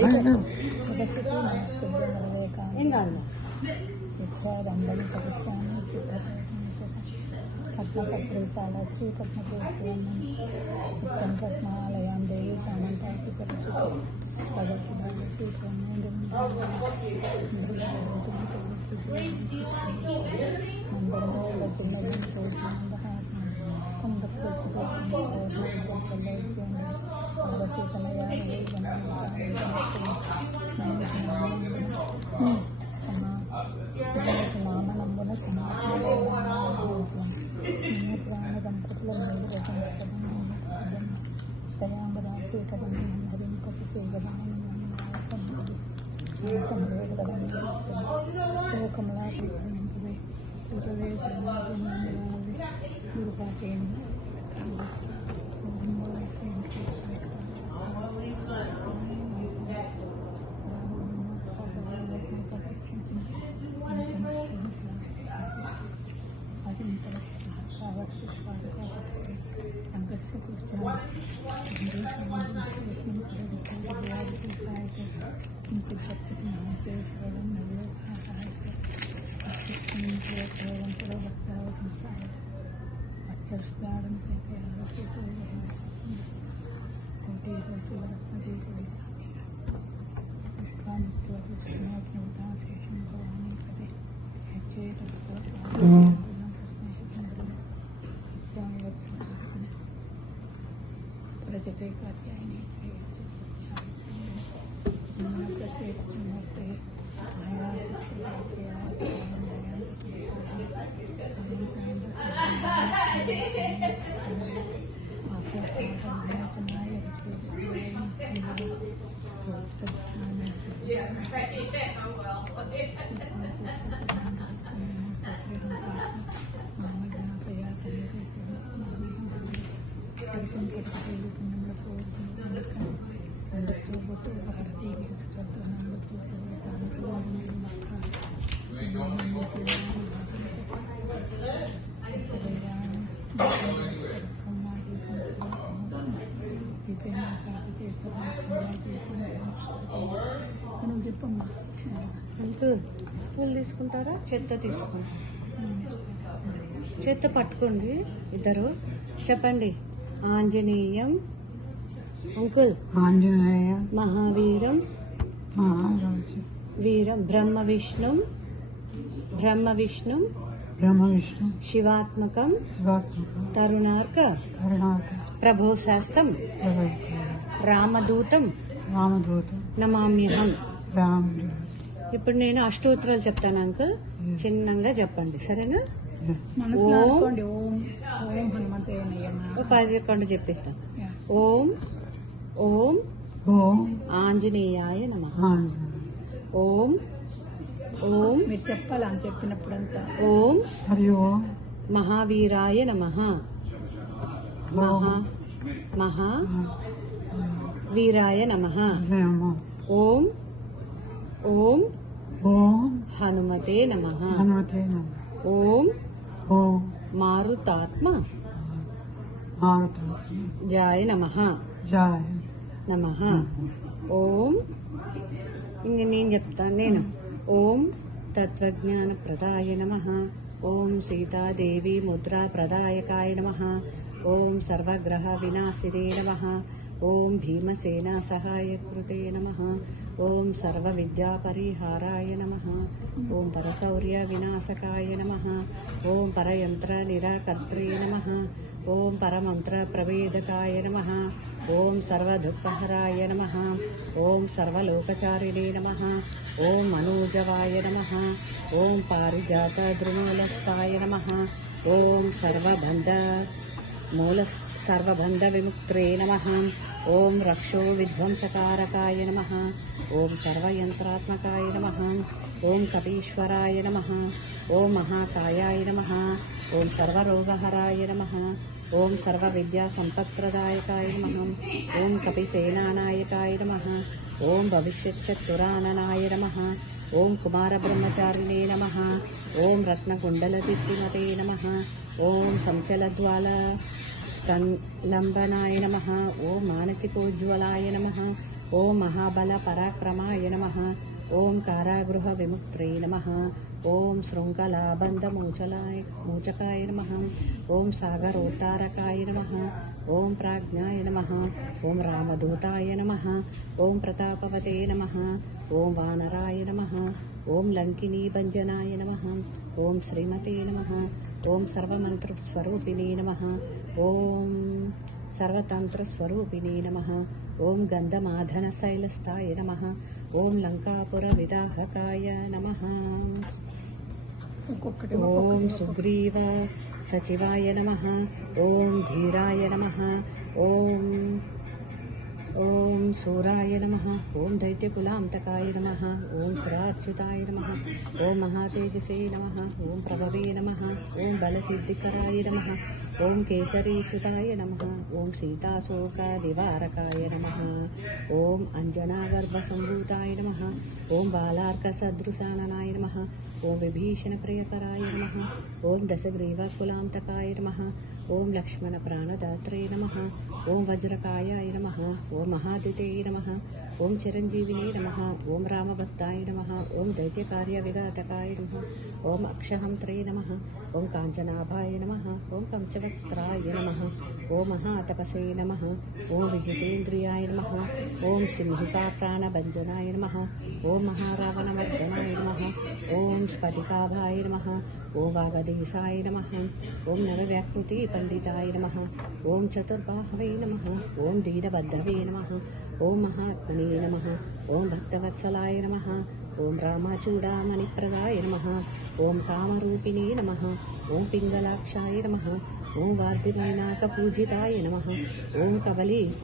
సదస్సుకు నమస్తుభ్యం వరదేకాంతం విద్యారంభం పరిశ్రామి పద్మపత్రే సాలక్షి పద్మకేశ్వరం ఉత్తం పద్మాలయాం దేవి సామంతాతి సరస్వతి భగవతి భగవతి నామనంబన ప్రాణ దంపతుల దయాంబరాశీకరం హరిం కపి పూలు తీసుకుంటారా? చెత్త తీసుకుంటారా? చెత్త పట్టుకోండి ఇద్దరు. చెప్పండి. ఆంజనేయం అంకుల్. ఆంజనేయ మహావీరం వీరం బ్రహ్మ విష్ణు శివాత్మకం తరుణార్క ప్రభోశాస్తం రామదూతం నమామ్యహం. ఇప్పుడు నేను అష్టోత్తరాలు చెప్తాను అంకుల్, చిన్నంగా చెప్పండి సరేనా? ఓం 11 చెప్పిస్తాను. ఓం ఓం ఆంజనేయాయ నమః. ఓం ఓం మీరు చెప్పాలి అని చెప్పినప్పుడంతా. ఓం హరి ఓం మహావీరాయ నమః. మహా వీరాయ నమః. ఓం ఓం హనుమతే నమః. ఓం మారుతాత్మ జాయ నమః. ఓం ఇంక నేను చెప్తాను నేను. ఓం తత్వజ్ఞాన ప్రదాయ నమః. ఓం సీతాదేవి ముద్రా ప్రదాయకాయ నమః. ఓం సర్వగ్రహ వినాశినే నమః. ఓం భీమసేనా సహాయకృతే నమః. ఓం సర్వ విద్యా పరిహారాయ నమః. ఓం పరశౌర్య వినాశకాయ నమః. ఓం పరయంత్ర నిరాకర్త్రే నమః. ఓం పరమంత్ర ప్రవేదకాయ నమః. ఓం సర్వదుఃఖహరాయ నమః. ఓం సర్వలోకచారిణే నమః. ఓం మనోజవాయ నమః. ఓం పారిజాత ద్రుమూలస్థాయ నమః. ఓం సర్వబంధ విముక్త్రే నమః. ఓం రక్షో విధ్వంసకారకాయ నమః. ఓం సర్వయంత్రాత్మకాయ నమః. ఓం కపీశ్వరాయ నమః. ఓం మహాకాయాయ నమః. ఓం సర్వరోగహరాయ నమః. ఓం సర్వ విద్యా సంపత్ప్రదాయకాయ నమః. ఓం కపిసేనానాయకాయ నమః. ఓం భవిష్యచ్చతురాననాయ నమః. ఓం కుమార బ్రహ్మచారిణే నమః. ఓం రత్నకుండలదీప్తిమతే నమః. ఓం సంచలద్వాల లంబనాయ నమః. ఓం మానసికోజ్వలాయ నమః. ఓం మహాబల పరాక్రమాయ నమః. ఓం కారాగృహ విముక్త్రే నమః. ఓం శృంఖలాబంధమూచకాయ నమః. ఓం సాగరోత్తారకాయ నమః. ఓం ప్రాజ్ఞాయ నమః. ఓం రామదూతాయ నమః. ఓం ప్రతాపవతే నమః. ఓం వానరాయ నమః. ఓం లంకినీభంజనాయ నమః. ఓం శ్రీమతే నమః. ఓం సర్వమంత్రస్వరూపిణే నమః. ఓం సర్వతంత్రస్వరూపిణే నమః. ఓం గంధమాధనశైలస్థాయ నమః. ఓం లంకాపురవిదాహకాయ నమః. ఒక్కొక్కటి ఓం సుగ్రీవ సచివాయ నమః. ఓం ధీరాయ నమః. ఓం శూరాయ నమః. ఓం దైత్యకులాంతకాయ నమః. ఓం సురార్చితాయ నమః. ఓం మహాతేజసే నమః. ఓం ప్రభవే నమః. ఓం బలసిద్ధికరాయ నమః. ఓం కేసరీసుతాయ నమః. ఓం సీతాశోకనివారకాయ నమః. ఓం అంజనాగర్భసంభూతాయ నమః. ఓం బాలార్కసదృశాననాయ నమః. ఓం విభీషణప్రియకరాయ నమః. ఓం దశగ్రీవకులాంతకాయ నమః. ఓం లక్ష్మణ ప్రాణదాత్రే నమః. ఓం వజ్రకాయాయ నమః. ఓం మహాదితే నమః. ఓం చిరంజీవినే నమః. ఓం రామభక్తాయ నమః. ఓం దైత్యకార్య విఘాతకాయ నమః. ఓం అక్షహంత్రే నమః. ఓం కాంచనాభాయ నమః. ఓం కంచవస్త్రాయ నమః. ఓం మహాతపసే నమః. ఓం విజితేంద్రియాయ నమః. ఓం సింహికా ప్రాణభంజనాయ నమః. ఓం మహారావణమర్దనాయ నమః. ఓం స్ఫటికాభాయ నమః. ఓం వాగదేశాయ నమః. ఓం నరవ్యాకృతి పండితాయ నమః. ఓం చతుర్బాహవే నమః. ఓం దీనబద్ధవే నమః. ఓం మహాత్మనే నమః. ఓం భక్తవత్సలాయ నమః. ఓం రామచూడామణిప్రదాయ నమః. ఓం కామరూపిణే నమః. ఓం పింగళాక్షాయ నమః. ఓం వార్ధిమైనాకపూజితాయ నమః. ఓం కవలి